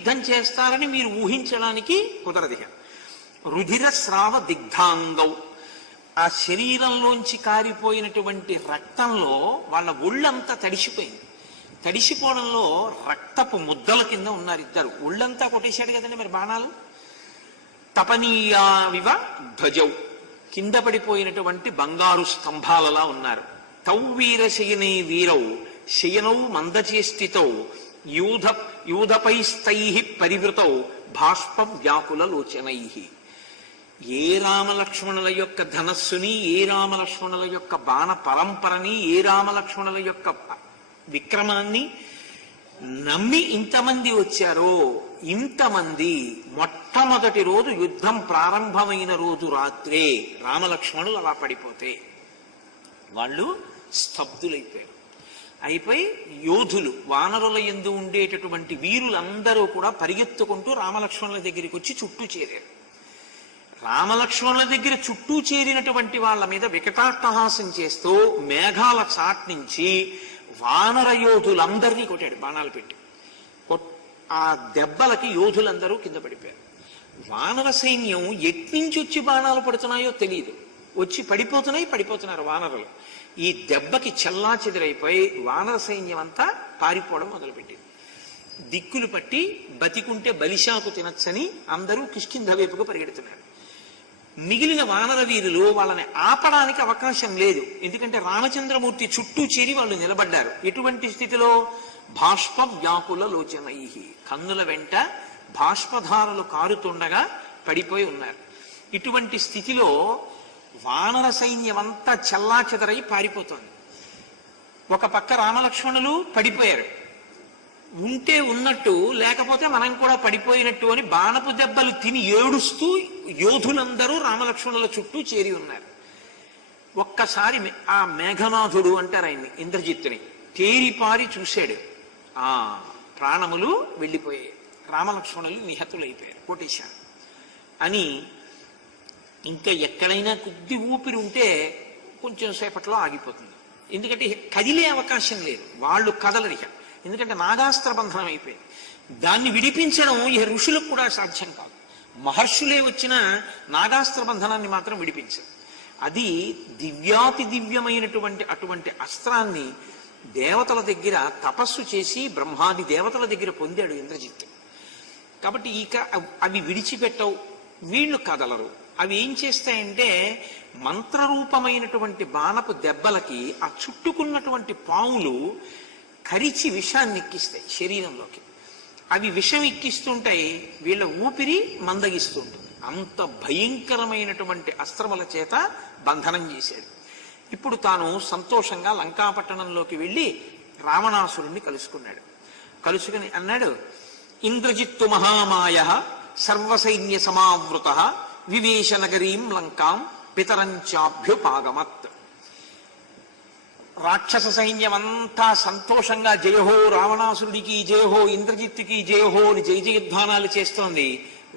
యుద్ధం చేస్తారని మీరు ఊహించడానికి కుదరదు. రుధిర స్రావ దిగ్ధాంగౌ, ఆ శరీరంలోంచి కారిపోయినటువంటి రక్తంలో వాళ్ళ ఒళ్ళంతా తడిసిపోయింది. తడిసిపోవడంలో రక్తపు ముద్దల కింద ఉన్నారు ఇద్దరు. ఒళ్ళంతా కొట్టేశాడు కదండి మరి బాణాలు. తపనీయావివ ధ్వజౌ, కింద పడిపోయినటువంటి బంగారు స్తంభాలలా ఉన్నారు. తౌ వీర శయనే వీరౌ శయనౌ మందచేష్టితౌ యూధపైస్తై పరివృతౌ భాష్ప వ్యాకుల లోచనై. ఏ రామలక్ష్మణుల యొక్క ధనస్సుని, ఏ రామలక్ష్మణుల యొక్క బాణ పరంపరని, ఏ రామలక్ష్మణుల యొక్క విక్రమాన్ని నమ్మి ఇంతమంది వచ్చారో, ఇంతమంది మొట్టమొదటి రోజు యుద్ధం ప్రారంభమైన రోజు రాత్రే రామలక్ష్మణులు అలా పడిపోతే వాళ్ళు స్తబ్దులైపోయారు. అయిపోయి యోధులు, వానరుల యందు ఉండేటటువంటి వీరులందరూ కూడా పరిగెత్తుకుంటూ రామలక్ష్మణుల దగ్గరికి వచ్చి చుట్టూ చేరారు. రామలక్ష్మణుల దగ్గర చుట్టూ చేరినటువంటి వాళ్ళ మీద వికటాట్టహాసం చేస్తూ మేఘాల చాట్ నుంచి వానర యోధులందరినీ కొట్టాడు బాణాలు పెట్టి. ఆ దెబ్బలకి యోధులందరూ కింద పడిపోయారు. వానర సైన్యం ఎట్నుంచి వచ్చి బాణాలు పడుతున్నాయో తెలియదు, వచ్చి పడిపోతున్నారు వానరులు. ఈ దెబ్బకి చెల్లా చెదిరైపోయి వానర సైన్యం అంతా పారిపోవడం మొదలుపెట్టింది. దిక్కులు పట్టి బతికుంటే బలిశాకు తినచ్చని అందరూ కిష్కింధ వైపుకు పరిగెడుతున్నారు. మిగిలిన వానర వీరులు వాళ్ళని ఆపడానికి అవకాశం లేదు, ఎందుకంటే రామచంద్రమూర్తి చుట్టూ చేరి వాళ్ళు నిలబడ్డారు. ఎటువంటి స్థితిలో? భాష్ప వ్యాకుల లోచనై, కన్నుల వెంట భాష్పధారలు కారుతుండగా పడిపోయి ఉన్నారు. ఇటువంటి స్థితిలో వానర సైన్యం అంతా చెల్లా చెదరై పారిపోతోంది. ఒక పక్క రామలక్ష్మణులు పడిపోయారు. ఉంటే ఉన్నట్టు, లేకపోతే మనం కూడా పడిపోయినట్టు అని బాణపు దెబ్బలు తిని ఏడుస్తూ యోధులందరూ రామలక్ష్మణుల చుట్టూ చేరి ఉన్నారు. ఒక్కసారి ఆ మేఘనాథుడు అంటారు ఆయన్ని, ఇంద్రజిత్తుని, తేరిపారి చూశాడు. ఆ ప్రాణములు వెళ్ళిపోయాయి, రామలక్ష్మణులు నిహతులైపోయారు, కోటేశారు అని. ఇంకా ఎక్కడైనా కొద్ది ఊపిరి ఉంటే కొంచెం సేపట్లో ఆగిపోతుంది, ఎందుకంటే కదిలే అవకాశం లేదు, వాళ్ళు కదలరు. ఎందుకంటే నాగాస్త్ర బంధనం అయిపోయింది. దాన్ని విడిపించడం ఈ ఋషులకు కూడా సాధ్యం కాదు. మహర్షులే వచ్చిన నాగాస్త్ర బంధనాన్ని మాత్రం విడిపించరు. అది దివ్యాతి దివ్యమైనటువంటి అటువంటి అస్త్రాన్ని దేవతల దగ్గర తపస్సు చేసి బ్రహ్మాది దేవతల దగ్గర పొందాడు ఇంద్రజిత్తు. కాబట్టి ఇక అవి విడిచిపెట్టవు, వీళ్ళు కదలరు. అవి ఏం చేస్తాయంటే మంత్రరూపమైనటువంటి బాణపు దెబ్బలకి ఆ చుట్టుకున్నటువంటి పాములు కరిచి విషాన్ని ఎక్కిస్తాయి శరీరంలోకి. అవి విషం ఎక్కిస్తుంటాయి, వీళ్ళ ఊపిరి మందగిస్తుంటుంది. అంత భయంకరమైనటువంటి అస్త్రముల చేత బంధనం చేశాడు. ఇప్పుడు తాను సంతోషంగా లంకాపట్టణంలోకి వెళ్ళి రావణాసురుణ్ణి కలుసుకుని అన్నాడు, ఇంద్రజిత్తు మహామాయ సర్వసైన్య సమావృత వివేశ నగరీం లంకాం పితరంచాభ్యుపాగమత్. రాక్షస సైన్యం అంతా సంతోషంగా జయహో రావణాసురుడికి జయహో, ఇంద్రజిత్తుకి జయహో అని జయజయధ్వానాలు చేస్తోంది.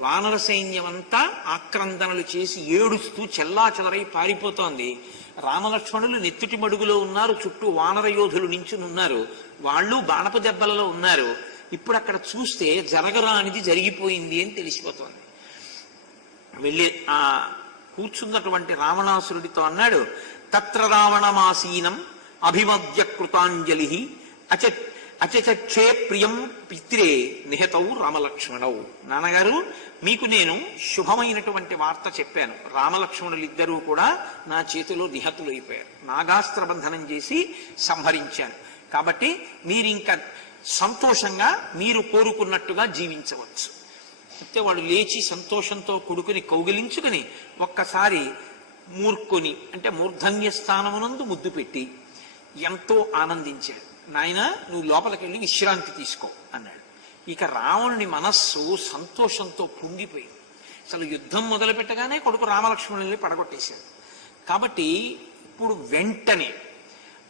వానర సైన్యం అంతా ఆక్రందనలు చేసి ఏడుస్తూ చెల్లా చెదరై పారిపోతోంది. రామలక్ష్మణులు నెత్తుటి మడుగులో ఉన్నారు, చుట్టూ వానర యోధులు నించునున్నారు, వాళ్ళు బాణపు దెబ్బలలో ఉన్నారు. ఇప్పుడు అక్కడ చూస్తే జరగరానిది జరిగిపోయింది అని తెలిసిపోతోంది. వెళ్ళి ఆ కూర్చున్నటువంటి రావణాసురుడితో అన్నాడు, తత్ర రావణమాసీనం అభిమద్య కృతాంజలి అచచక్షే ప్రియం పిత్రే నిహతౌ రామలక్ష్మణౌ. నాన్నగారు, మీకు నేను శుభమైనటువంటి వార్త చెప్పాను. రామలక్ష్మణులు ఇద్దరూ కూడా నా చేతిలో నిహతులైపోయారు, నాగాస్త్ర బంధనం చేసి సంహరించాను. కాబట్టి మీరు ఇంకా సంతోషంగా మీరు కోరుకున్నట్టుగా జీవించవచ్చు. అయితే వాడు లేచి సంతోషంతో కొడుకుని కౌగిలించుకుని ఒక్కసారి మూర్ఖుని అంటే మూర్ధన్య స్థానమునందు ముద్దు పెట్టి ఎంతో ఆనందించాడు. నాయన, నువ్వు లోపలికి వెళ్ళి విశ్రాంతి తీసుకో అన్నాడు. ఇక రావణుని మనస్సు సంతోషంతో పొంగిపోయింది. అసలు యుద్ధం మొదలు పెట్టగానే కొడుకు రామలక్ష్మణుల్ని పడగొట్టేశాడు. కాబట్టి ఇప్పుడు వెంటనే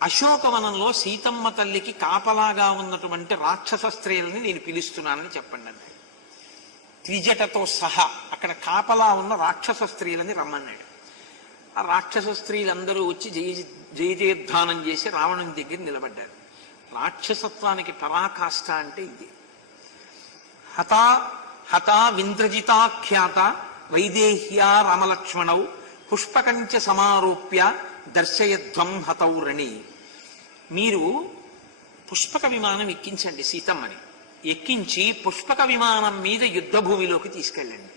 అశోకవనంలో సీతమ్మ తల్లికి కాపలాగా ఉన్నటువంటి రాక్షస స్త్రీలని నేను పిలుస్తున్నానని చెప్పండి అన్నాడు. త్రిజటతో సహా అక్కడ కాపలా ఉన్న రాక్షస స్త్రీలని రమ్మన్నాడు. ఆ రాక్షస స్త్రీలందరూ వచ్చి జయజయధ్వానం చేసి రావణుని దగ్గర నిలబడ్డారు. రాక్షసత్వానికి పరాకాష్ట అంటే ఇది. హతా హతా వింద్రజితాఖ్యాత వైదేహ్యా రామలక్ష్మణౌ పుష్పకంచ సమారోప్య దర్శయధ్వం హతౌ రణి. మీరు పుష్పక విమానం ఎక్కించండి సీతమ్మని. ఎక్కించి పుష్పక విమానం మీద యుద్ధ భూమిలోకి తీసుకెళ్ళండి.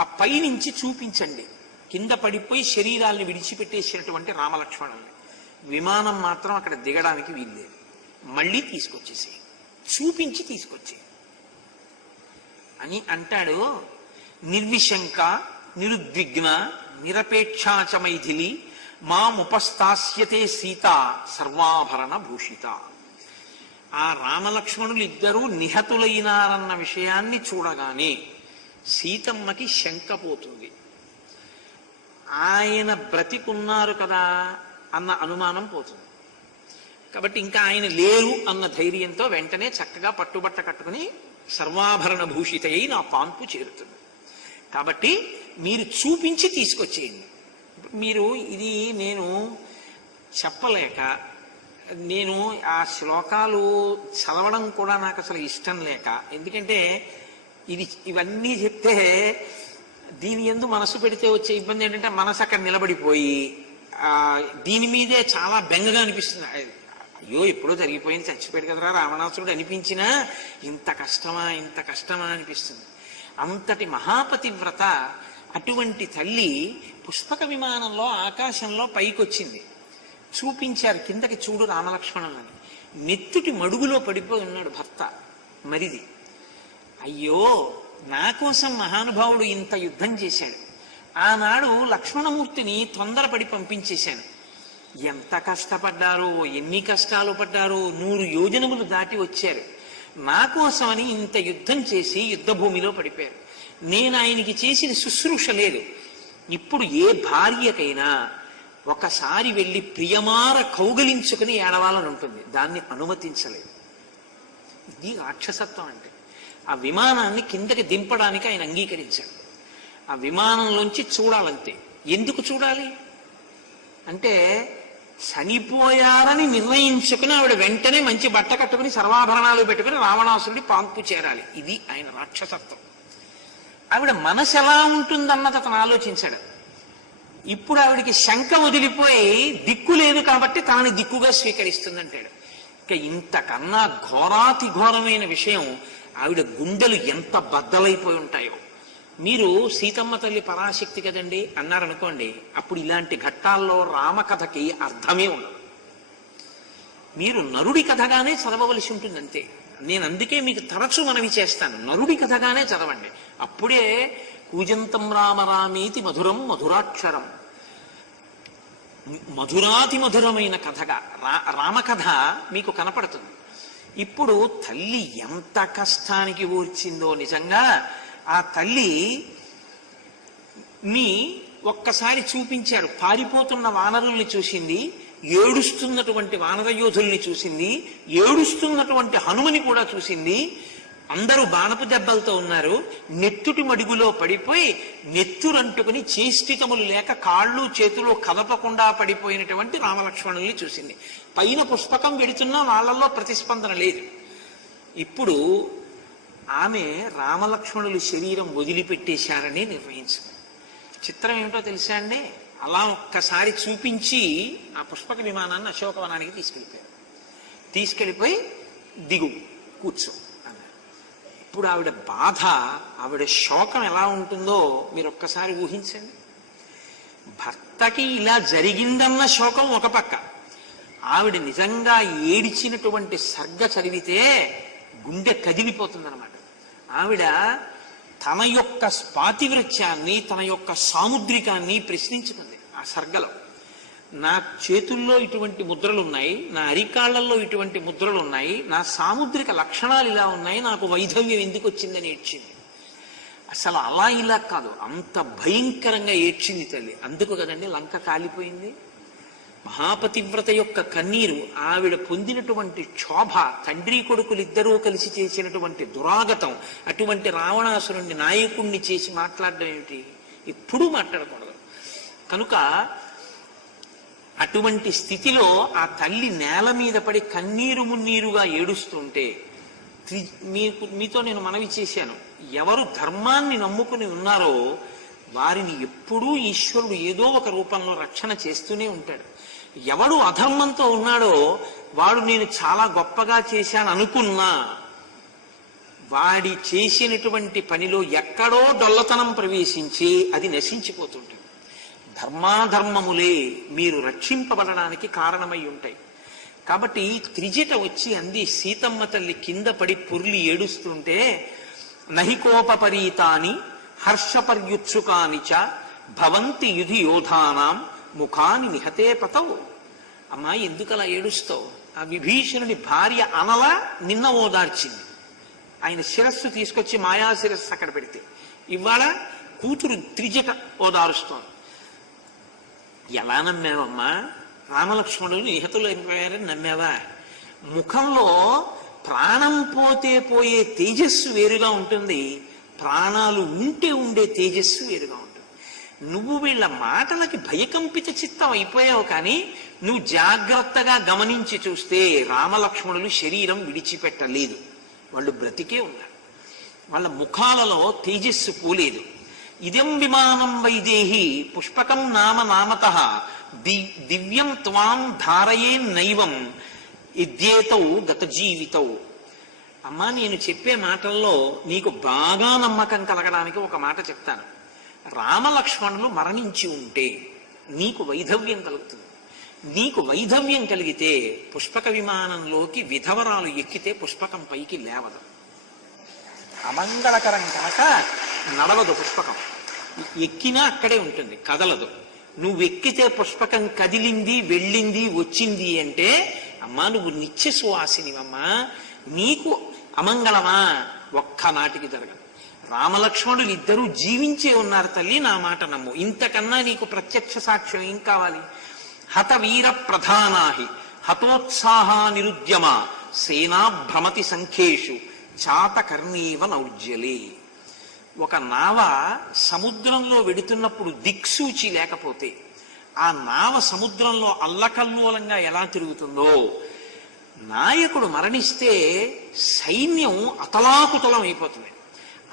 ఆ పైనుంచి చూపించండి కింద పడిపోయి శరీరాల్ని విడిచిపెట్టేసినటువంటి రామలక్ష్మణుల్ని. విమానం మాత్రం అక్కడ దిగడానికి వీల్లేదు. మళ్ళీ తీసుకొచ్చేసి చూపించి తీసుకొచ్చే అని అంటాడు. నిర్విశంక నిరుద్విగ్న నిరపేక్షాచ మైథిలి మాముపస్థాస్యతే సీత సర్వాభరణ భూషిత. ఆ రామలక్ష్మణులు ఇద్దరూ నిహతులైనారన్న విషయాన్ని చూడగానే సీతమ్మకి శంక పోతుంది. ఆయన బ్రతికున్నారు కదా అన్న అనుమానం పోతుంది. కాబట్టి ఇంకా ఆయన లేరు అన్న ధైర్యంతో వెంటనే చక్కగా పట్టుబట్ట కట్టుకుని సర్వాభరణ భూషిత అయి నా పాన్పు చేరుతుంది. కాబట్టి మీరు చూపించి తీసుకొచ్చేయండి. మీరు ఇది నేను చెప్పలేక, నేను ఆ శ్లోకాలు చదవడం కూడా నాకు అసలు ఇష్టం లేక, ఎందుకంటే ఇవన్నీ చెప్తే దీని యందు మనసు పెడితే వచ్చే ఇబ్బంది ఏంటంటే మనసు అక్కడ నిలబడిపోయి దీని మీదే చాలా బెంగగా అనిపిస్తుంది. అయ్యో ఎప్పుడో జరిగిపోయింది, చచ్చిపోయాడు కదరా రావణాసురుడు అనిపించినా ఇంత కష్టమా అనిపిస్తుంది. అంతటి మహాపతివ్రత అటువంటి తల్లి పుష్పక విమానంలో ఆకాశంలో పైకొచ్చింది. చూపించారు కిందకి చూడు రామలక్ష్మణులని. నెత్తుటి మడుగులో పడిపోయి ఉన్నాడు భర్త మరిది. అయ్యో నా కోసం మహానుభావుడు ఇంత యుద్ధం చేశాడు, ఆనాడు లక్ష్మణమూర్తిని తొందరపడి పంపించేశాను. ఎంత కష్టపడ్డారో, ఎన్ని కష్టాలు పడ్డారో, 100 యోజనములు దాటి వచ్చారు. నా కోసమని ఇంత యుద్ధం చేసి యుద్ధ భూమిలో పడిపోయారు. నేను ఆయనకి చేసిన శుశ్రూష లేదు. ఇప్పుడు ఏ భార్యకైనా ఒకసారి వెళ్ళి ప్రియమార కౌగలించుకుని ఏడవాలని ఉంటుంది, దాన్ని అనుమతించలేదు. ఇది రాక్షసత్వం అంటే. ఆ విమానాన్ని కిందకి దింపడానికి ఆయన అంగీకరించాడు. ఆ విమానంలోంచి చూడాలంతే. ఎందుకు చూడాలి అంటే చనిపోయారని నిర్ణయించుకుని ఆవిడ వెంటనే మంచి బట్ట కట్టుకుని సర్వాభరణాలు పెట్టుకుని రావణాసురుడి పాంపు చేరాలి. ఇది ఆయన రాక్షసత్వం. ఆవిడ మనసు ఎలా ఉంటుందన్నది అతను ఆలోచించాడు. ఇప్పుడు ఆవిడికి శంక వదిలిపోయి దిక్కు లేదు కాబట్టి తనని దిక్కుగా స్వీకరిస్తుందంటాడు. ఇక ఇంతకన్నా ఘోరాతి ఘోరమైన విషయం, ఆవిడ గుండెలు ఎంత బద్దలైపోయి ఉంటాయో. మీరు సీతమ్మ తల్లి పరాశక్తి కదండి అన్నారనుకోండి, అప్పుడు ఇలాంటి ఘట్టాల్లో రామకథకి అర్థమే ఉండదు. మీరు నరుడి కథగానే చదవవలసి ఉంటుంది అంతే. నేను అందుకే మీకు తరచు మనవి చేస్తాను, నరుడి కథగానే చదవండి. అప్పుడే కూజంతం రామ రామేతి మధురం మధురాక్షరం, మధురాతి మధురమైన కథగా రామకథ మీకు కనపడుతుంది. ఇప్పుడు తల్లి ఎంత కష్టానికి ఓర్చిందో నిజంగా. ఆ తల్లి మీ ఒక్కసారి చూపించారు. పారిపోతున్న వానరుల్ని చూసింది, ఏడుస్తున్నటువంటి వానర యోధుల్ని చూసింది, ఏడుస్తున్నటువంటి హనుమని కూడా చూసింది. అందరూ బాణపు దెబ్బలతో ఉన్నారు. నెత్తుటి మడుగులో పడిపోయి నెత్తురంటుకుని చేష్టితములు లేక కాళ్ళు చేతులు కదపకుండా పడిపోయినటువంటి రామలక్ష్మణుల్ని చూసింది. పైన పుష్పకం వెడుతున్నా వాళ్ళల్లో ప్రతిస్పందన లేదు. ఇప్పుడు ఆమె రామలక్ష్మణులు శరీరం వదిలిపెట్టేశారని నిర్ణయించింది. చిత్రం ఏమిటో తెలుసా అండి? అలా ఒక్కసారి చూపించి ఆ పుష్పక విమానాన్ని అశోకవనానికి తీసుకెళ్ళిపోయి దిగు కూర్చో అన్నారు. ఇప్పుడు ఆవిడ బాధ, ఆవిడ శోకం ఎలా ఉంటుందో మీరు ఒక్కసారి ఊహించండి. భర్తకి ఇలా జరిగిందన్న శోకం ఒక పక్క, ఆవిడ నిజంగా ఏడిచినటువంటి సర్గ చదివితే గుండె కదిలిపోతుందన్నమాట. ఆవిడ తన యొక్క పాతివ్రత్యాన్ని, తన యొక్క సాముద్రికాన్ని ప్రశ్నించుకుంది ఆ సర్గలో. నా చేతుల్లో ఇటువంటి ముద్రలు ఉన్నాయి, నా అరికాళ్లలో ఇటువంటి ముద్రలు ఉన్నాయి, నా సాముద్రిక లక్షణాలు ఇలా ఉన్నాయి, నాకు వైధవ్యం ఎందుకు వచ్చిందని ఏడ్చింది. అసలు అలా ఇలా కాదు, అంత భయంకరంగా ఏడ్చింది తల్లి. అందుకు కదండి లంక కాలిపోయింది. మహాపతివ్రత యొక్క కన్నీరు, ఆవిడ పొందినటువంటి క్షోభ, తండ్రి కొడుకులిద్దరూ కలిసి చేసినటువంటి దురాగతం, అటువంటి రావణాసురుణ్ణి నాయకుణ్ణి చేసి మాట్లాడడం ఏమిటి? ఎప్పుడూ మాట్లాడకూడదు. కనుక అటువంటి స్థితిలో ఆ తల్లి నేల మీద పడి కన్నీరు మున్నీరుగా ఏడుస్తుంటే మీతో నేను మనవి చేశాను, ఎవరు ధర్మాన్ని నమ్ముకుని ఉన్నారో వారిని ఎప్పుడూ ఈశ్వరుడు ఏదో ఒక రూపంలో రక్షణ చేస్తూనే ఉంటాడు. ఎవడు అధర్మంతో ఉన్నాడో వాడు నేను చాలా గొప్పగా చేశాను అనుకున్నా వాడి చేసినటువంటి పనిలో ఎక్కడో డొల్లతనం ప్రవేశించి అది నశించిపోతుంటుంది. ధర్మాధర్మములే మీరు రక్షింపబడడానికి కారణమై ఉంటాయి. కాబట్టి త్రిజట వచ్చి అంది సీతమ్మ తల్లి కింద పడి పొర్లి ఏడుస్తుంటే, నహికోపరీతాని హర్షపర్యుత్సుకాని చ భవంతి యుధి యోధానాం ముఖాని నిహతే పతవు. అమ్మా ఎందుకలా ఏడుస్తావు? ఆ విభీషణుడి భార్య అనల నిన్న ఓదార్చింది. ఆయన శిరస్సు తీసుకొచ్చి మాయా శిరస్సు అక్కడ పెడితే ఇవాళ కూతురు త్రిజట ఓదారుస్తోంది. ఎలా నమ్మావమ్మా? రామలక్ష్మణుడు నిహతులు అయిపోయారని నమ్మావా? ముఖంలో ప్రాణం పోతే పోయే తేజస్సు వేరుగా ఉంటుంది, ప్రాణాలు ఉంటే ఉండే తేజస్సు వేరుగా ఉంటుంది. నువ్వు వీళ్ళ మాటలకి భయకంపిత చిత్తం అయిపోయావు, కానీ నువ్వు జాగ్రత్తగా గమనించి చూస్తే రామలక్ష్మణులు శరీరం విడిచిపెట్టలేదు, వాళ్ళు బ్రతికే ఉన్నారు. వాళ్ళ ముఖాలలో తేజస్సు పోలేదు. ఇదం విమానం వైదేహి పుష్పకం నామ నామతః దివ్యం త్వాం ధారయే నైవం ఇద్యేతౌ గత జీవితౌ. అమ్మా నేను చెప్పే మాటల్లో నీకు బాగా నమ్మకం కలగడానికి ఒక మాట చెప్తాను. రామలక్ష్మణులు మరణించి ఉంటే నీకు వైధవ్యం కలుగుతుంది. నీకు వైధవ్యం కలిగితే పుష్పక విమానంలోకి విధవరాలు ఎక్కితే పుష్పకం పైకి లేవదు, అమంగళకరం కనుక నడవదు. పుష్పకం ఎక్కినా అక్కడే ఉంటుంది, కదలదు. నువ్వు ఎక్కితే పుష్పకం కదిలింది, వెళ్ళింది, వచ్చింది అంటే అమ్మా నువ్వు నిత్య సువాసినివమ్మా, నీకు అమంగళమా? ఒక్కనాటికి జరగదు. రామలక్ష్మణులు ఇద్దరూ జీవించే ఉన్నారు తల్లి, నా మాట నమ్ము. ఇంతకన్నా నీకు ప్రత్యక్ష సాక్ష్యం ఏం కావాలి? హత వీర ప్రధానాహి హతోత్సాహా నిరుద్యమ సేనా భ్రమతి సంఖ్యేషు చాతకర్ణీవ నౌజ్యలే. ఒక నావ సముద్రంలో వెడుతున్నప్పుడు దిక్సూచి లేకపోతే ఆ నావ సముద్రంలో అల్లకల్లోలంగా ఎలా తిరుగుతుందో, నాయకుడు మరణిస్తే సైన్యం అతలాకుతలం అయిపోతుంది.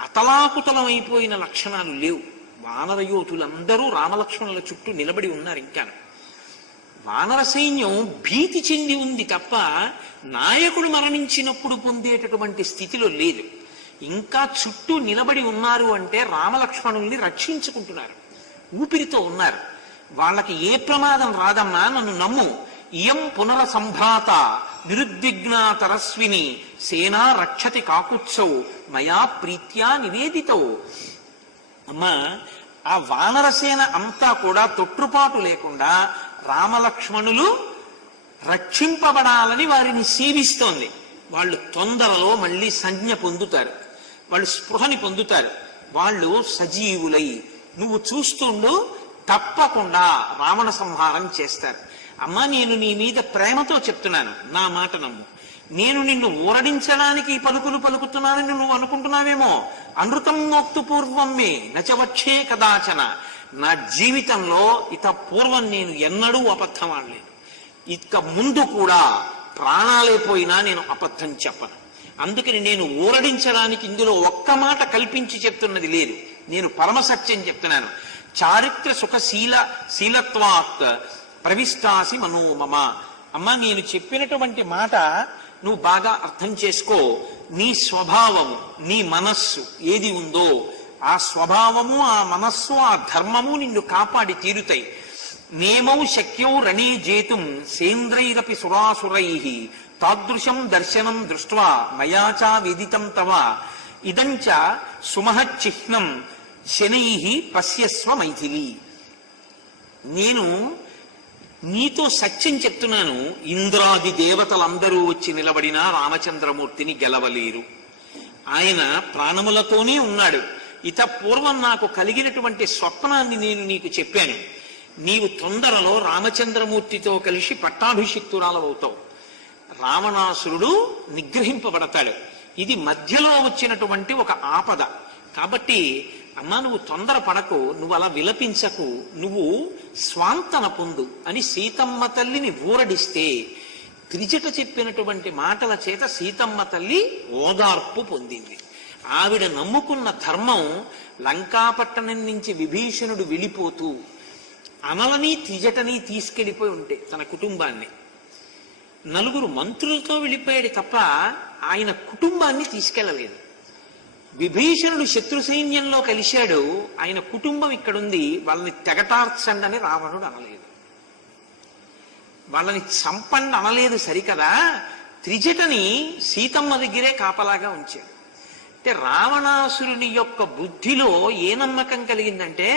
అతలాకుతలం అయిపోయిన లక్షణాలు లేవు. వానర యోధులందరూ రామలక్ష్మణుల చుట్టూ నిలబడి ఉన్నారు. ఇంకా వానర సైన్యం భీతి చెంది ఉంది తప్ప నాయకుడు మరణించినప్పుడు పొందేటటువంటి స్థితిలో లేదు. ఇంకా చుట్టూ నిలబడి ఉన్నారు అంటే రామలక్ష్మణుల్ని రక్షించుకుంటున్నారు, ఊపిరితో ఉన్నారు. వాళ్ళకి ఏ ప్రమాదం రాదమ్మా, నన్ను నమ్ము. ఇయం పునర సంభ్రాత నిరుద్విగ్నాతరస్విని సేనా రక్షతి కాకుత్సౌ మయా ప్రీత్యా నివేదితౌ. అమ్మా ఆ వానరసేన అంతా కూడా తొట్టుపాటు లేకుండా రామలక్ష్మణులు రక్షింపబడాలని వారిని సేవిస్తోంది. వాళ్ళు తొందరలో మళ్ళీ సంజ్ఞ పొందుతారు, వాళ్ళు స్పృహని పొందుతారు, వాళ్ళు సజీవులై నువ్వు చూస్తుండు తప్పకుండా రావణ సంహారం చేస్తారు. అమ్మా నేను నీ మీద ప్రేమతో చెప్తున్నాను, నా మాట నమ్ము. నేను నిన్ను ఊరడించడానికి ఈ పలుకులు పలుకుతున్నానని నువ్వు అనుకుంటున్నావేమో. అనృతం నోక్తు పూర్వం మే నచవక్షే కదాచన. నా జీవితంలో ఇత పూర్వం నేను ఎన్నడూ అబద్ధం ఆడలేను, ఇక ముందు కూడా ప్రాణాలే పోయినా నేను అబద్ధం చెప్పను. అందుకని నేను ఊరడించడానికి ఇందులో ఒక్క మాట కల్పించి చెప్తున్నది లేదు, నేను పరమసత్యం చెప్తున్నాను. చారిత్ర శీలత్వాత్ ప్రవిష్టాసి మనోమమ. అమ్మ నేను చెప్పినటువంటి మాట నువ్వు బాగా అర్థం చేసుకో. నీ స్వభావము, నీ మనస్సు ఏది ఉందో ఆ స్వభావము, ఆ మనస్సు, ఆ ధర్మము నిన్ను కాపాడి తీరుతాయి. నేమౌ శక్యౌ రణే జేతుం సేంద్రైరపి సురాసురై తాదృశం దర్శనం దృష్ట్వా మయాచా వేదితం తవ ఇదంచ సుమహచ్చిహ్నం శనై పశ్యస్వ మైథిలి. నేను నీతో సత్యం చెప్తున్నాను, ఇంద్రాది దేవతలందరూ వచ్చి నిలబడినా రామచంద్రమూర్తిని గెలవలేరు. ఆయన ప్రాణములతోనే ఉన్నాడు. ఇత పూర్వం నాకు కలిగినటువంటి స్వప్నాన్ని నేను నీకు చెప్పాను. నీవు తొందరలో రామచంద్రమూర్తితో కలిసి పట్టాభిషిక్తురాలవుతావు. రావణాసురుడు నిగ్రహింపబడతాడు. ఇది మధ్యలో వచ్చినటువంటి ఒక ఆపద. కాబట్టి అమ్మా నువ్వు తొందర పడకు, నువ్వు అలా విలపించకు, నువ్వు స్వాంతన పొందు అని సీతమ్మ తల్లిని ఊరడిస్తే త్రిజట చెప్పినటువంటి మాటల చేత సీతమ్మ తల్లి ఓదార్పు పొందింది. ఆవిడ నమ్ముకున్న ధర్మం లంకాపట్టణం నుంచి విభీషణుడు వెళ్ళిపోతూ అమలని త్రిజటని తీసుకెళ్ళిపోయి ఉంటే తన కుటుంబాన్ని, నలుగురు మంత్రులతో వెళ్ళిపోయాడు తప్ప ఆయన కుటుంబాన్ని తీసుకెళ్ళలేదు. విభీషణుడు శత్రు సైన్యంలో కలిశాడు, ఆయన కుటుంబం ఇక్కడుంది, వాళ్ళని తెగటార్చండి అని రావణుడు అనలేదు, వాళ్ళని చంపండి అనలేదు. సరికదా, త్రిజటని సీతమ్మ దగ్గరే కాపలాగా ఉంచాడు. అంటే రావణాసురుని యొక్క బుద్ధిలో ఏ నమ్మకం కలిగిందంటే,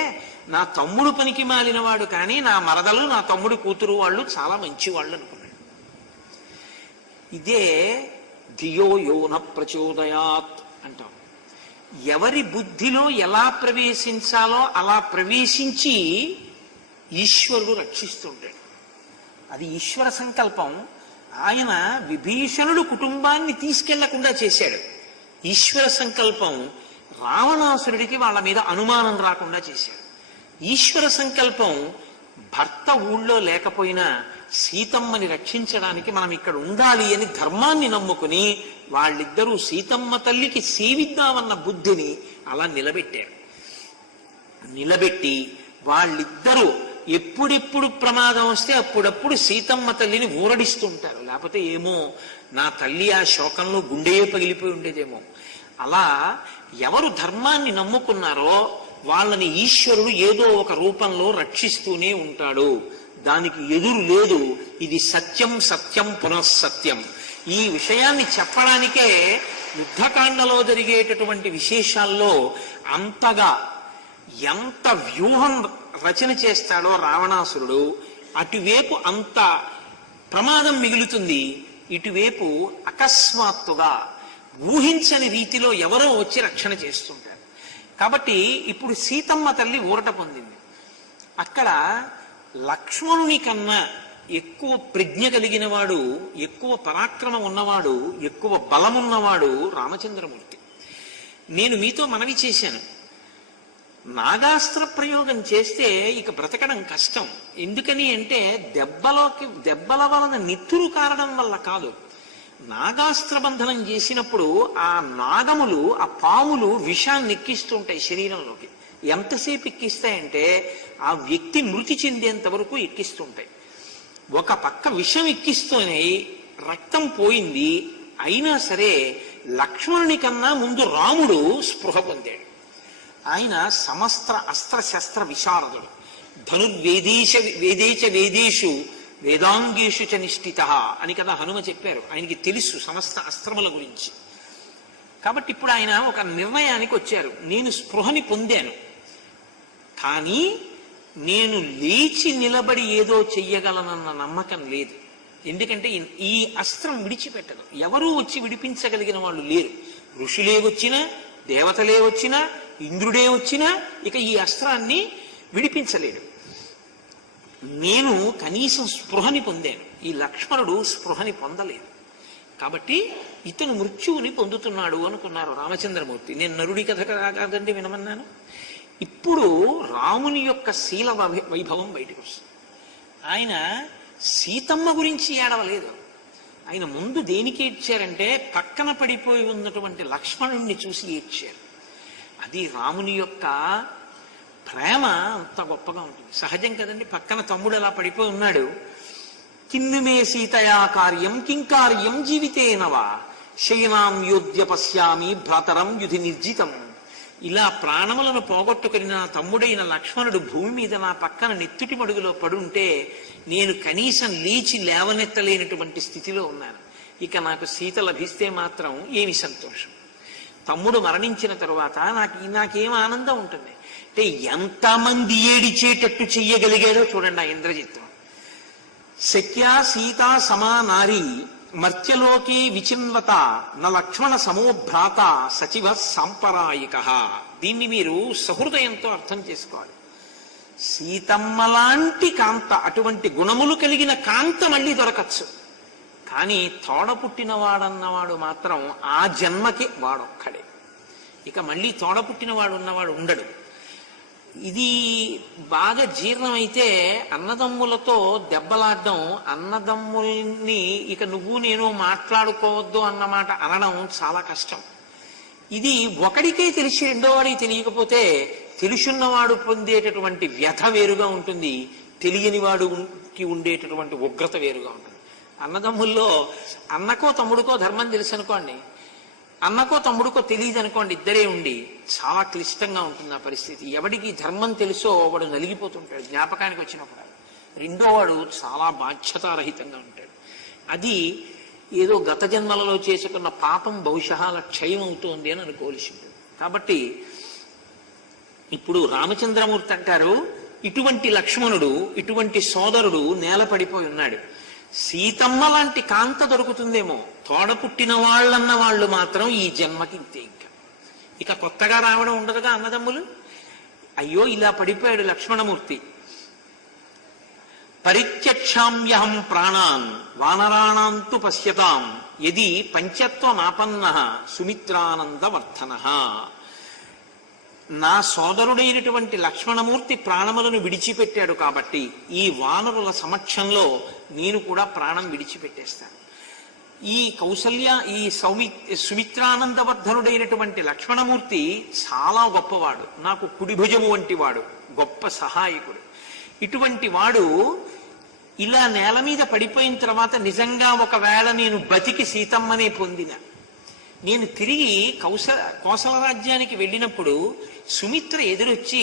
నా తమ్ముడు పనికి మాలినవాడు కానీ నా మరదలు నా తమ్ముడు కూతురు వాళ్ళు చాలా మంచివాళ్ళు అనుకున్నాడు. ఇదే ధియో యోన ప్రచోదయాత్ అంటాం. ఎవరి బుద్ధిలో ఎలా ప్రవేశించాలో అలా ప్రవేశించి ఈశ్వరుడు రక్షిస్తుంటాడు. అది ఈశ్వర సంకల్పం. ఆయన విభీషణుడు కుటుంబాన్ని తీసుకెళ్లకుండా చేశాడు. ఈశ్వర సంకల్పం రావణాసురుడికి వాళ్ళ మీద అనుమానం రాకుండా చేశాడు. ఈశ్వర సంకల్పం భర్త ఊళ్ళో లేకపోయినా సీతమ్మని రక్షించడానికి మనం ఇక్కడ ఉండాలి అని ధర్మాన్ని నమ్ముకుని వాళ్ళిద్దరూ సీతమ్మ తల్లికి సేవిద్దామన్న బుద్ధిని అలా నిలబెట్టారు. నిలబెట్టి వాళ్ళిద్దరూ ఎప్పుడెప్పుడు ప్రమాదం వస్తే అప్పుడప్పుడు సీతమ్మ తల్లిని ఊరడిస్తుంటారు. లేకపోతే ఏమో నా తల్లి ఆ శోకంలో గుండెయే పగిలిపోయి ఉండేదేమో. అలా ఎవరు ధర్మాన్ని నమ్ముకున్నారో వాళ్ళని ఈశ్వరుడు ఏదో ఒక రూపంలో రక్షిస్తూనే ఉంటాడు. దానికి ఎదురు లేదు. ఇది సత్యం సత్యం పునఃసత్యం. ఈ విషయాన్ని చెప్పడానికే యుద్ధకాండలో జరిగేటటువంటి విశేషాల్లో అంతగా ఎంత వ్యూహం రచన చేస్తాడో రావణాసురుడు, అటువైపు అంత ప్రమాదం మిగులుతుంది, ఇటువైపు అకస్మాత్తుగా ఊహించని రీతిలో ఎవరో వచ్చి రక్షణ చేస్తుంటారు. కాబట్టి ఇప్పుడు సీతమ్మ తల్లి ఊరట పొందింది. అక్కడ లక్ష్మణుని కన్నా ఎక్కువ ప్రజ్ఞ కలిగిన వాడు, ఎక్కువ పరాక్రమం ఉన్నవాడు, ఎక్కువ బలమున్నవాడు రామచంద్రమూర్తి. నేను మీతో మనవి చేశాను, నాగాస్త్ర ప్రయోగం చేస్తే ఇక బ్రతకడం కష్టం. ఎందుకని అంటే దెబ్బల వలన నిత్తురు కారడం వల్ల కాదు. నాగాస్త్ర బంధనం చేసినప్పుడు ఆ నాగములు, ఆ పాములు విషాన్ని ఎక్కిస్తుంటాయి శరీరంలోకి. ఎంతసేపు ఎక్కిస్తాయంటే ఆ వ్యక్తి మృతి చెందేంత వరకు ఎక్కిస్తుంటాయి. ఒక పక్క విషం ఎక్కిస్తూనే రక్తం పోయింది. అయినా సరే లక్ష్మణుని కన్నా ముందు రాముడు స్పృహ పొందాడు. ఆయన సమస్త అస్త్ర శస్త్ర విశారదుడు. వేదేచ వేదేషు వేదాంగేషు చ నిష్ఠిత అని కదా హనుమ చెప్పారు. ఆయనకి తెలుసు సమస్త అస్త్రముల గురించి. కాబట్టి ఇప్పుడు ఆయన ఒక నిర్ణయానికి వచ్చారు, నేను స్పృహని పొందాను, కానీ నేను లేచి నిలబడి ఏదో చెయ్యగలనన్న నమ్మకం లేదు. ఎందుకంటే ఈ అస్త్రం విడిచిపెట్టదు. ఎవరూ వచ్చి విడిపించగలిగిన వాళ్ళు లేరు. ఋషులే వచ్చినా, దేవతలే వచ్చినా, ఇంద్రుడే వచ్చినా ఇక ఈ అస్త్రాన్ని విడిపించలేడు. నేను కనీసం స్పృహని పొందాను, ఈ లక్ష్మణుడు స్పృహని పొందలేదు. కాబట్టి ఇతను మృత్యువుని పొందుతున్నాడు అనుకున్నారు రామచంద్రమూర్తి. నేను నరుడి కథ కాదండి వినమన్నాను. ఇప్పుడు రాముని యొక్క శీల వైభవం బయటకు వస్తుంది. ఆయన సీతమ్మ గురించి ఏడవలేదు. ఆయన ముందు దేనికి ఏడ్చారంటే పక్కన పడిపోయి ఉన్నటువంటి లక్ష్మణుణ్ణి చూసి ఏడ్చారు. అది రాముని యొక్క ప్రేమ అంత గొప్పగా ఉంటుంది. సహజం కదండి, పక్కన తమ్ముడు అలా పడిపోయి ఉన్నాడు. కిన్నుమే సీతయా కార్యం కింకార్యం జీవితేనవా శయనాం యోధ్య పశ్యామి భ్రాతరం యుధి నిర్జితం. ఇలా ప్రాణములను పోగొట్టుకుని నా తమ్ముడైన లక్ష్మణుడు భూమి మీద నా పక్కన నెత్తుటి మడుగులో పడుంటే నేను కనీసం లేచి లేవనెత్తలేనటువంటి స్థితిలో ఉన్నాను. ఇక నాకు సీత లభిస్తే మాత్రం ఏమి సంతోషం. తమ్ముడు మరణించిన తరువాత నాకేం ఆనందం ఉంటుంది అంటే ఎంతమంది ఏడిచేటట్టు చెయ్యగలిగాడో చూడండి ఆ ఇంద్రజిత్తు. శక్యా సీతా సమా నారీ మర్త్యలోకే విచిన్వత న లక్ష్మణ సమోభ్రాత సచివ సాంపరాయిక. దీన్ని మీరు సహృదయంతో అర్థం చేసుకోవాలి. సీతమ్మ లాంటి కాంత, అటువంటి గుణములు కలిగిన కాంత మళ్ళీ దొరకచ్చు, కానీ తోడ పుట్టినవాడన్నవాడు మాత్రం ఆ జన్మకి వాడొక్కడే. ఇక మళ్ళీ తోడ పుట్టినవాడు ఉన్నవాడు ఉండడు. ఇది బాగా జీర్ణమైతే అన్నదమ్ములతో దెబ్బలాడడం, అన్నదమ్ముల్ని ఇక నువ్వు నేను మాట్లాడుకోవద్దు అన్నమాట అనడం చాలా కష్టం. ఇది ఒకడికే తెలిసి రెండో వాడికి తెలియకపోతే తెలుసున్నవాడు పొందేటటువంటి వ్యధ వేరుగా ఉంటుంది, తెలియని వాడికి ఉండేటటువంటి ఉగ్రత వేరుగా ఉంటుంది. అన్నదమ్ముల్లో అన్నకో తమ్ముడికో ధర్మం తెలుసు అనుకోండి, అన్నకో తమ్ముడికో తెలియదు అనుకోండి, ఇద్దరే ఉండి చాలా క్లిష్టంగా ఉంటుంది ఆ పరిస్థితి. ఎవడికి ధర్మం తెలుసో వాడు నలిగిపోతుంటాడు జ్ఞాపకానికి వచ్చినప్పుడు, రెండో వాడు చాలా బాధ్యతారహితంగా ఉంటాడు. అది ఏదో గత జన్మలలో చేసుకున్న పాపం బహుశా అలా క్షయం అవుతోంది అని అనుకోవలసి ఉంటుంది. కాబట్టి ఇప్పుడు రామచంద్రమూర్తి అంటారు, ఇటువంటి లక్ష్మణుడు, ఇటువంటి సోదరుడు నేల పడిపోయి ఉన్నాడు. సీతమ్మ లాంటి కాంత దొరుకుతుందేమో, తోడ పుట్టిన వాళ్ళన్న వాళ్ళు మాత్రం ఈ జన్మకి ఇంతే. ఇక కొత్తగా రావడం ఉండదుగా అన్నదమ్ములు. అయ్యో ఇలా పడిపోయాడు లక్ష్మణమూర్తి. పరిత్యక్షామ్యహం ప్రాణాన్ వానరాణాంతు పశ్యతాం యది పంచత్వమాపన్నః సుమిత్రానందవర్ధనః. నా సోదరుడైనటువంటి లక్ష్మణమూర్తి ప్రాణములను విడిచిపెట్టాడు కాబట్టి ఈ వానరుల సమక్షంలో నేను కూడా ప్రాణం విడిచిపెట్టేస్తాను. ఈ కౌసల్య, ఈ సుమిత్రానందవర్ధనుడైనటువంటి లక్ష్మణమూర్తి చాలా గొప్పవాడు, నాకు కుడిభుజము వంటి వాడు, గొప్ప సహాయకుడు. ఇటువంటి వాడు ఇలా నేల మీద పడిపోయిన తర్వాత నిజంగా ఒకవేళ నేను బతికి సీతమ్మనే పొందిన, నేను తిరిగి కోసల రాజ్యానికి వెళ్ళినప్పుడు సుమిత్ర ఎదురొచ్చి,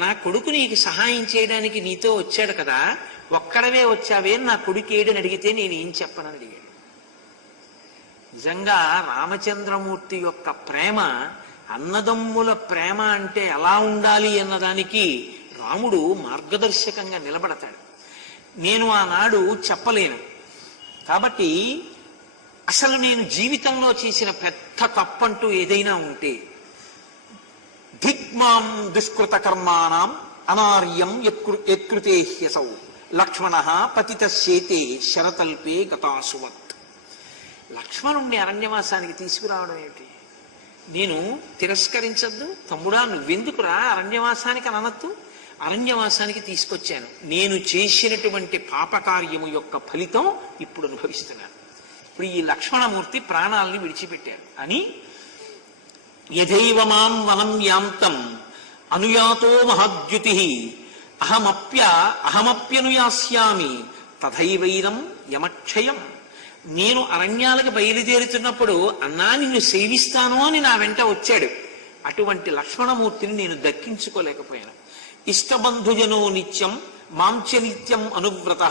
నా కొడుకు నీకు సహాయం చేయడానికి నీతో వచ్చాడు కదా, ఒక్కడవే వచ్చావే, నా కొడుకు ఏడని అడిగితే నేను ఏం చెప్పనని అడిగాడు. నిజంగా రామచంద్రమూర్తి యొక్క ప్రేమ, అన్నదమ్ముల ప్రేమ అంటే ఎలా ఉండాలి అన్నదానికి రాముడు మార్గదర్శకంగా నిలబడతాడు. నేను ఆనాడు చెప్పలేను కాబట్టి, అసలు నేను జీవితంలో చేసిన పెద్ద తప్పంటూ ఏదైనా ఉంటే, ధిగ్మాం దుష్కృత కర్మాణం అనార్యం యత్కృతే హ్యసౌ లక్ష్మణః పతితశ్చేతే శరతల్పే గతాసువత్. లక్ష్మణుణ్ణి అరణ్యవాసానికి తీసుకురావడం ఏమిటి? నేను తిరస్కరించద్దు, తమ్ముడా నువ్వెందుకురా అరణ్యవాసానికి అననద్దు, అరణ్యవాసానికి తీసుకొచ్చాను. నేను చేసినటువంటి పాపకార్యము యొక్క ఫలితం ఇప్పుడు అనుభవిస్తున్నాను. ఇప్పుడు ఈ లక్ష్మణమూర్తి ప్రాణాలని విడిచిపెట్టారు అని, యథైవ మాం వనం యాంతం అనుయాతో మహాద్యుతి అహమప్యనుయాస్యామి తథైవైనం యమక్షయం. నేను అరణ్యాలకు బయలుదేరుతున్నప్పుడు అన్నా నిన్ను సేవిస్తాను అని నా వెంట వచ్చాడు. అటువంటి లక్ష్మణమూర్తిని నేను దక్కించుకోలేకపోయాను. ఇష్టబంధుజనో నిత్యం మాంచ నిత్యం అనువ్రత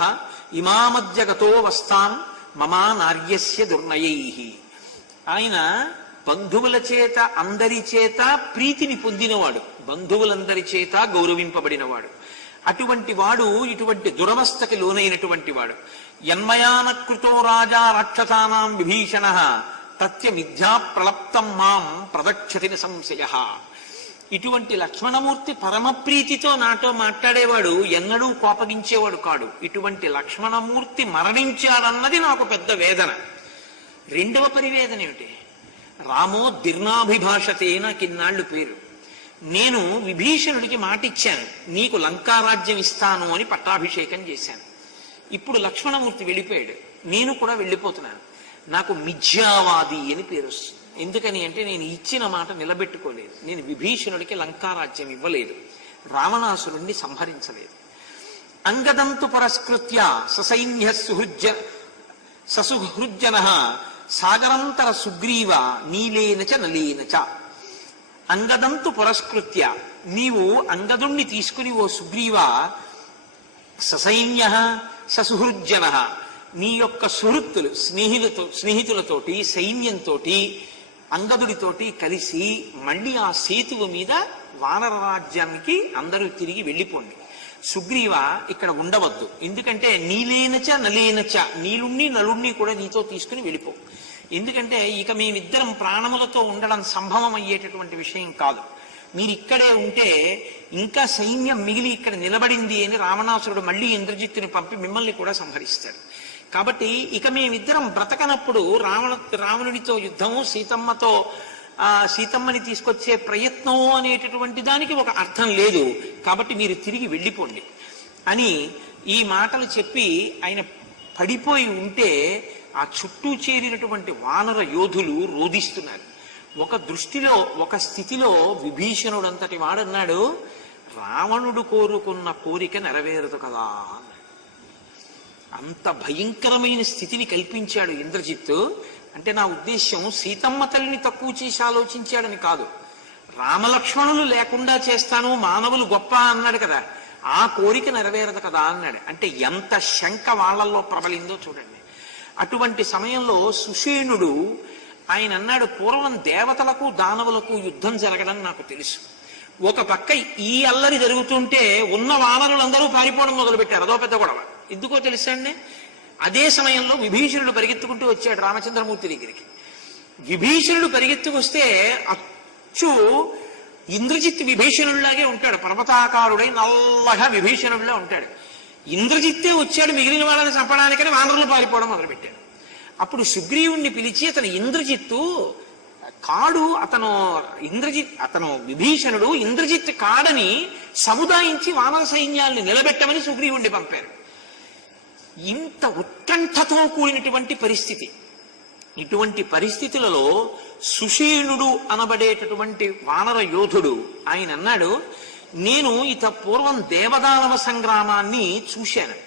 ఇమామద్యగతో వస్తాన్ మమా నార్యస్య దుర్నయైః. ఆయన బంధువుల చేత అందరి చేత ప్రీతిని పొందినవాడు, బంధువులందరి చేత గౌరవింపబడినవాడు. అటువంటి వాడు ఇటువంటి దురవస్థకి లోనైనటువంటి వాడు. యన్మయాన కృతో రాజా రాక్షసానాం విభీషణః తత్య మిథ్యా ప్రలప్తం మాం ప్రదక్షతి సంశయః. ఇటువంటి లక్ష్మణమూర్తి పరమప్రీతితో నాతో మాట్లాడేవాడు, ఎన్నడూ కోపగించేవాడు కాడు. ఇటువంటి లక్ష్మణమూర్తి మరణించాడన్నది నాకు పెద్ద వేదన. రెండవ పరివేదన ఏమిటి? రామో దీర్ణాభిభాషతే నాకిన్నాళ్ళు పేరు. నేను విభీషణుడికి మాటిచ్చాను, నీకు లంకారాజ్యం ఇస్తాను అని పట్టాభిషేకం చేశాను. ఇప్పుడు లక్ష్మణమూర్తి వెళ్ళిపోయాడు, నేను కూడా వెళ్ళిపోతున్నాను. నాకు మిథ్యావాది అని పేరు వస్తుంది. ఎందుకని అంటే నేను ఇచ్చిన మాట నిలబెట్టుకోలేదు, నేను విభీషణుడికి లంకారాజ్యం ఇవ్వలేదు, రావణాసురుణ్ణి సంహరించలేదు. అంగదంతు పురస్కృత్య ససైన్య ససుహృజ్జన సాగరంతర సుగ్రీవ నీలేనచ నలేనచ. అంగదంతు పురస్కృత్య, నీవు అంగదుణ్ణి తీసుకుని ఓ సుగ్రీవ, ససైన్య ససుహృజ్జన, నీ యొక్క సుహృత్తులు స్నేహితులతోటి సైన్యంతో అంగదుడితోటి కలిసి మళ్ళీ ఆ సేతువు మీద వానర రాజ్యానికి అందరూ తిరిగి వెళ్ళిపోండి. సుగ్రీవ ఇక్కడ ఉండవద్దు, ఎందుకంటే నీలేనచ నలేనచ, నీలుణ్ణి నలుణ్ణి కూడా నీతో తీసుకుని వెళ్ళిపో. ఎందుకంటే ఇక మేమిద్దరం ప్రాణములతో ఉండడం సంభవం అయ్యేటటువంటి విషయం కాదు. మీరు ఇక్కడే ఉంటే ఇంకా సైన్యం మిగిలి ఇక్కడ నిలబడింది అని రావణాసురుడు మళ్ళీ ఇంద్రజిత్తుని పంపి మిమ్మల్ని కూడా సంహరిస్తాడు. కాబట్టి ఇక మేమిద్దరం బ్రతకనప్పుడు రావణుడితో యుద్ధము, సీతమ్మతో సీతమ్మని తీసుకొచ్చే ప్రయత్నం అనేటటువంటి దానికి ఒక అర్థం లేదు, కాబట్టి మీరు తిరిగి వెళ్ళిపోండి అని ఈ మాటలు చెప్పి ఆయన పడిపోయి ఉంటే ఆ చుట్టూ చేరినటువంటి వానర యోధులు రోధిస్తున్నారు. ఒక దృష్టిలో ఒక స్థితిలో విభీషణుడు అంతటి వాడన్నాడు, రావణుడు కోరుకున్న కోరిక నెరవేరదు కదా అన్నాడు. అంత భయంకరమైన స్థితిని కల్పించాడు ఇంద్రజిత్తు. అంటే నా ఉద్దేశ్యం సీతమ్మ తల్లిని తక్కువ చేసి ఆలోచించాడని కాదు, రామలక్ష్మణులు లేకుండా చేస్తాను మానవులు గొప్ప అన్నాడు కదా, ఆ కోరిక నెరవేరదు కదా అన్నాడు. అంటే ఎంత శంక వాళ్ళల్లో ప్రబలిందో చూడండి. అటువంటి సమయంలో సుషేణుడు ఆయన అన్నాడు, పూర్వం దేవతలకు దానవులకు యుద్ధం జరగడం నాకు తెలుసు. ఒక పక్క ఈ అల్లరి జరుగుతుంటే ఉన్న వానరులందరూ పారిపోవడం మొదలుపెట్టారు, అదో పెద్ద గొడవ. ఎందుకో తెలుసా అండి, అదే సమయంలో విభీషణుడు పరిగెత్తుకుంటూ వచ్చాడు రామచంద్రమూర్తి దగ్గరికి. విభీషణుడు పరిగెత్తుకొస్తే అచ్చు ఇంద్రజిత్ విభీషణుడిలాగే ఉంటాడు, పర్వతాకారుడై నల్లగా విభీషణుడిలా ఉంటాడు. ఇంద్రజిత్తే వచ్చాడు మిగిలిన వాళ్ళని చంపడానికని వానరులు పారిపోవడం మొదలుపెట్టాడు. అప్పుడు సుగ్రీవుణ్ణి పిలిచి అతను ఇంద్రజిత్తు కాడు, అతను విభీషణుడు ఇంద్రజిత్ కాడని సముదాయించి వానర సైన్యాల్ని నిలబెట్టమని సుగ్రీవుణ్ణి పంపారు. ఇంత ఉత్కంఠతో కూడినటువంటి పరిస్థితి. ఇటువంటి పరిస్థితులలో సుషేణుడు అనబడేటటువంటి వానర యోధుడు ఆయన అన్నాడు, నేను పూర్వం దేవదానవ సంగ్రామాన్ని చూశాను.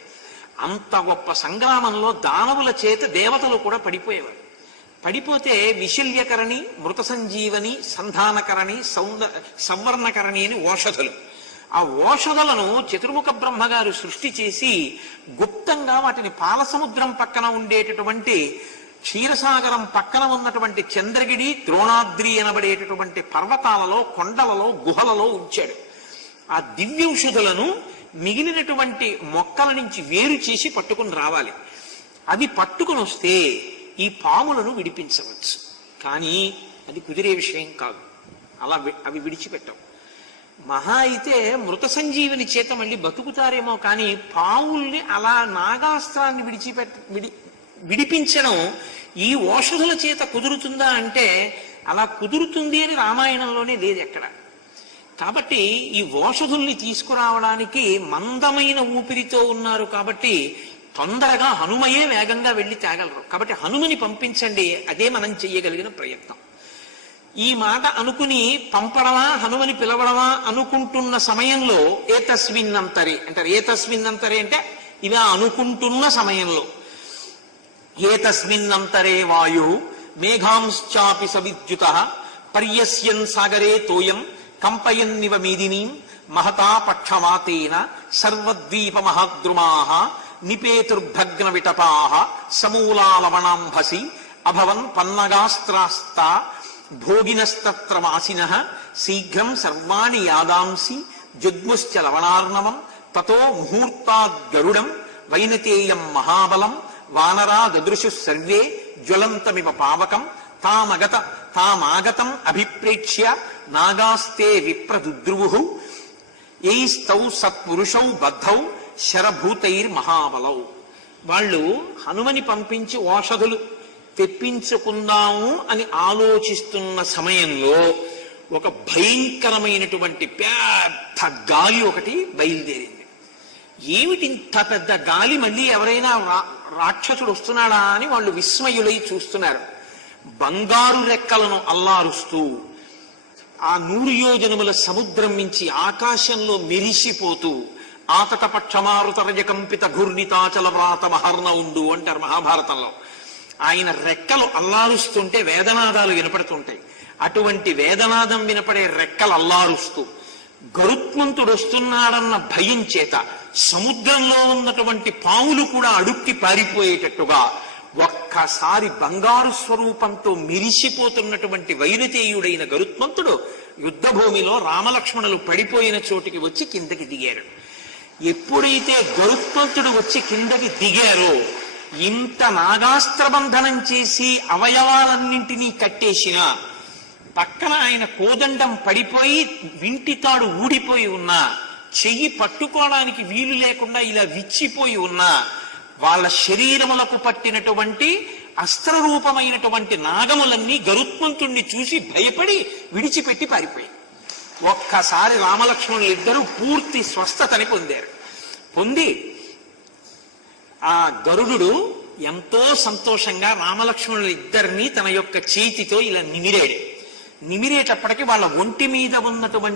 అంత గొప్ప సంగ్రామంలో దానవుల చేత దేవతలు కూడా పడిపోయేవారు. పడిపోతే విశల్యకరణి, మృత సంజీవని, సంధానకరణి, సంవర్ణకరణి అని ఓషధులు. ఆ ఓషధులను చతుర్ముఖ బ్రహ్మగారు సృష్టి చేసి గుప్తంగా వాటిని పాలసముద్రం పక్కన ఉండేటటువంటి క్షీరసాగరం పక్కన ఉన్నటువంటి చంద్రగిరి, ద్రోణాద్రి అనబడేటటువంటి పర్వతాలలో, కొండలలో, గుహలలో ఉంచాడు. ఆ దివ్యౌషధులను మిగిలినటువంటి మొక్కల నుంచి వేరు చేసి పట్టుకుని రావాలి. అవి పట్టుకుని వస్తే ఈ పాములను విడిపించవచ్చు. కానీ అది కుదిరే విషయం కాదు, అలా అవి విడిచిపెట్టవు. మహా అయితే మృత సంజీవిని చేత మళ్ళీ బతుకుతారేమో, కానీ పావుల్ని అలా నాగాస్త్రాన్ని విడిపించడం ఈ ఓషధుల చేత కుదురుతుందా అంటే అలా కుదురుతుంది అని రామాయణంలోనే లేదు ఎక్కడ. కాబట్టి ఈ ఓషధుల్ని తీసుకురావడానికి మందమైన ఊపిరితో ఉన్నారు కాబట్టి తొందరగా హనుమయే వేగంగా వెళ్ళి తేగలరు. కాబట్టి హనుమని పంపించండి, అదే మనం చెయ్యగలిగిన ప్రయత్నం. ఈ మాట అనుకుని పంపడమా హనుమని పిలవడమా అనుకుంటున్న సమయంలో ఏతస్మిన్నంతరే అంటారు. ఏతస్మిన్నంతరే అంటే ఇలా అనుకుంటున్న సమయంలో ఏతస్మిన్నంతరే వాయు మేఘాంశ్చాపి సవిద్యుత పర్యస్యన్ సాగరే తోయం కంపయన్నివ మీదినీం మహతా పక్షమాతేన సర్వద్వీప మహాద్రుమాః నిపేతుర్భగ్న విటపాః సమూలాలవణాంభసి అభవన్ పన్నగాస్త్రాస్త భోగినస్తత్ర వాసినః శీఘ్రం సర్వాణి యాదాంసి జగ్ముశ్చ లవణార్ణవం తతో ముహూర్తాద్గరుడం వైనతేయం మహాబలం వానరా దదృశు సర్వే జ్వలంతమివ పావకం తామాగతం అభిప్రేక్ష్య నాగాస్తే విప్రదుద్రువుః ఏయిస్తౌ సత్పురుషౌ బద్ధౌ శరభూతైర్మహాబలౌ. వాళ్ళు హనుమని పంపించి ఓషధులు తెప్పించుకుందాము అని ఆలోచిస్తున్న సమయంలో ఒక భయంకరమైనటువంటి పెద్ద గాలి ఒకటి బయలుదేరింది. ఏమిటి ఇంత పెద్ద గాలి, మళ్ళీ ఎవరైనా రాక్షసుడు వస్తున్నాడా అని వాళ్ళు విస్మయులై చూస్తున్నారు. బంగారు రెక్కలను అల్లారుస్తూ ఆ 100 యోజనముల సముద్రం నుంచి ఆకాశంలో మెరిసిపోతూ ఆతటపక్షమారుతరజ కంపిత ఘూర్ణితాచల వ్రాత మహర్ణ ఉండు అంటారు మహాభారతంలో. ఆయన రెక్కలు అల్లారుస్తుంటే వేదనాదాలు వినపడుతుంటాయి. అటువంటి వేదనాదం వినపడే రెక్కలు అల్లారుస్తూ గరుత్మంతుడు వస్తున్నాడన్న భయం చేత సముద్రంలో ఉన్నటువంటి పాములు కూడా అడుక్కి పారిపోయేటట్టుగా ఒక్కసారి బంగారు స్వరూపంతో మిరిసిపోతున్నటువంటి వైనతేయుడైన గరుత్మంతుడు యుద్ధభూమిలో రామలక్ష్మణులు పడిపోయిన చోటికి వచ్చి కిందకి దిగారు. ఎప్పుడైతే గరుత్మంతుడు వచ్చి కిందకి దిగారో ఇంత నాగాస్త్రబంధనం చేసి అవయవాలన్నింటినీ కట్టేసిన పక్కన ఆయన కోదండం పడిపోయి వింటితాడు ఊడిపోయి ఉన్నా, చెయ్యి పట్టుకోవడానికి వీలు లేకుండా ఇలా విచ్చిపోయి ఉన్నా, వాళ్ళ శరీరములకు పట్టినటువంటి అస్త్రరూపమైనటువంటి నాగములన్నీ గరుత్మంతుణ్ణి చూసి భయపడి విడిచిపెట్టి పారిపోయాయి. ఒక్కసారి రామలక్ష్మణులు ఇద్దరూ పూర్తి స్వస్థతని పొందారు. పొంది ఆ గరుడు ఎంతో సంతోషంగా రామలక్ష్మణులు ఇద్దరిని తన యొక్క చేతితో ఇలా నిమిరాడు. నిమిరేటప్పటికి వాళ్ళ ఒంటి మీద ఉన్నటువంటి